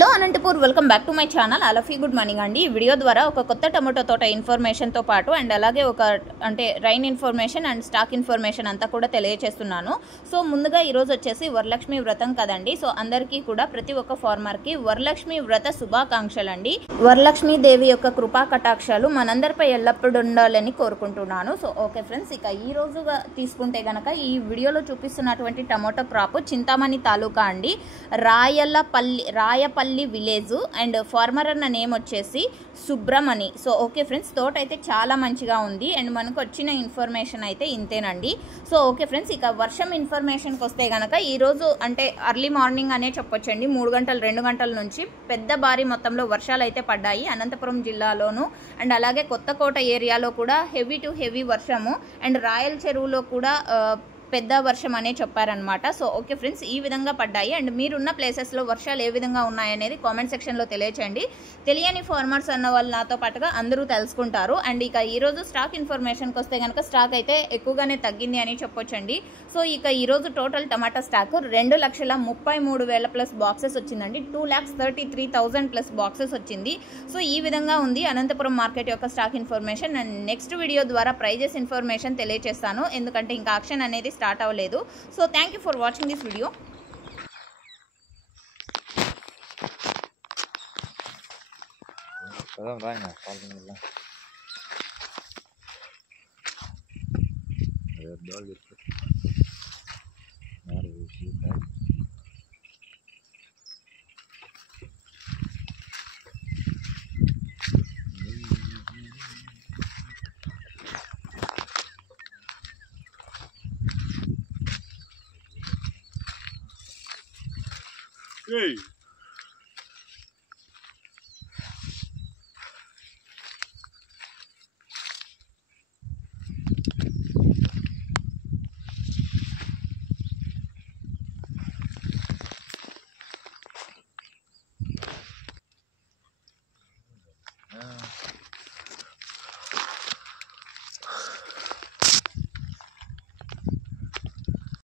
Hello Anantapur, welcome back to my channel. అలఫీ good morning అండి. ఈ వీడియో ద్వారా ఒక కొత్త టమాటో తోట ఇన్ఫర్మేషన్తో పాటు అండ్ అలాగే ఒక rain information and stock information అంతా కూడా తెలియజేస్తున్నాను. సో ముందుగా ఈరోజు వచ్చేసి వరలక్ష్మి వ్రతం కదండి. సో అందరికీ కూడా ప్రతి ఒక్క ఫార్మర్కి వరలక్ష్మి వ్రత శుభాకాంక్షలు అండి. వరలక్ష్మి దేవి యొక్క కృపా కటాక్షాలు మనందరిపై ఎల్లప్పుడూ ఉండాలని కోరుకుంటున్నాను. సో ఓకే ఫ్రెండ్స్, ఇక ఈ రోజుగా తీసుకుంటే గనక ఈ వీడియోలో చూపిస్తున్నటువంటి టమాటో క్రాప్ చింతామణి తాలూకా అండి, రాయపల్లి విలేజ్ అండ్ ఫార్మర్ అన్న నేమ్ వచ్చేసి సుబ్రమణి. సో ఓకే ఫ్రెండ్స్, తోట అయితే చాలా మంచిగా ఉంది అండ్ మనకు వచ్చిన ఇన్ఫర్మేషన్ అయితే ఇంతేనండి. సో ఓకే ఫ్రెండ్స్, ఇక వర్షం ఇన్ఫర్మేషన్కి వస్తే కనుక ఈరోజు అంటే అర్లీ మార్నింగ్ అనే చెప్పొచ్చండి. 3 గంటలు 2 గంటల నుంచి పెద్ద భారీ మొత్తంలో వర్షాలు అయితే పడ్డాయి అనంతపురం జిల్లాలోను అండ్ అలాగే కొత్తకోట ఏరియాలో కూడా హెవీ టు హెవీ వర్షము అండ్ రాయల్ చెరువులో కూడా పెద్ద వర్షం అనే చెప్పారనమాట. సో ఓకే ఫ్రెండ్స్, ఈ విధంగా పడ్డాయి అండ్ మీరున్న ప్లేసెస్లో వర్షాలు ఏ విధంగా ఉన్నాయనేది కామెంట్ సెక్షన్లో తెలియచేయండి. తెలియని ఫార్మర్స్ అన్న వాళ్ళు నాతో పాటుగా అందరూ తెలుసుకుంటారు. అండ్ ఇక ఈరోజు స్టాక్ ఇన్ఫర్మేషన్కి వస్తే కనుక స్టాక్ అయితే ఎక్కువగానే తగ్గింది అని చెప్పొచ్చండి. సో ఇక ఈరోజు టోటల్ టమాటా స్టాక్ 2,33,000 ప్లస్ బాక్సెస్ వచ్చిందండి. 2,33,000 ప్లస్ బాక్సెస్ వచ్చింది. సో ఈ విధంగా ఉంది అనంతపురం మార్కెట్ యొక్క stock information. And next video ద్వారా ప్రైజెస్ ఇన్ఫర్మేషన్ తెలియజేస్తాను, ఎందుకంటే ఇంకా ఆక్షన్ అనేది స్టార్ట్ అవ్వలేదు. So thank you for watching this video. Hey!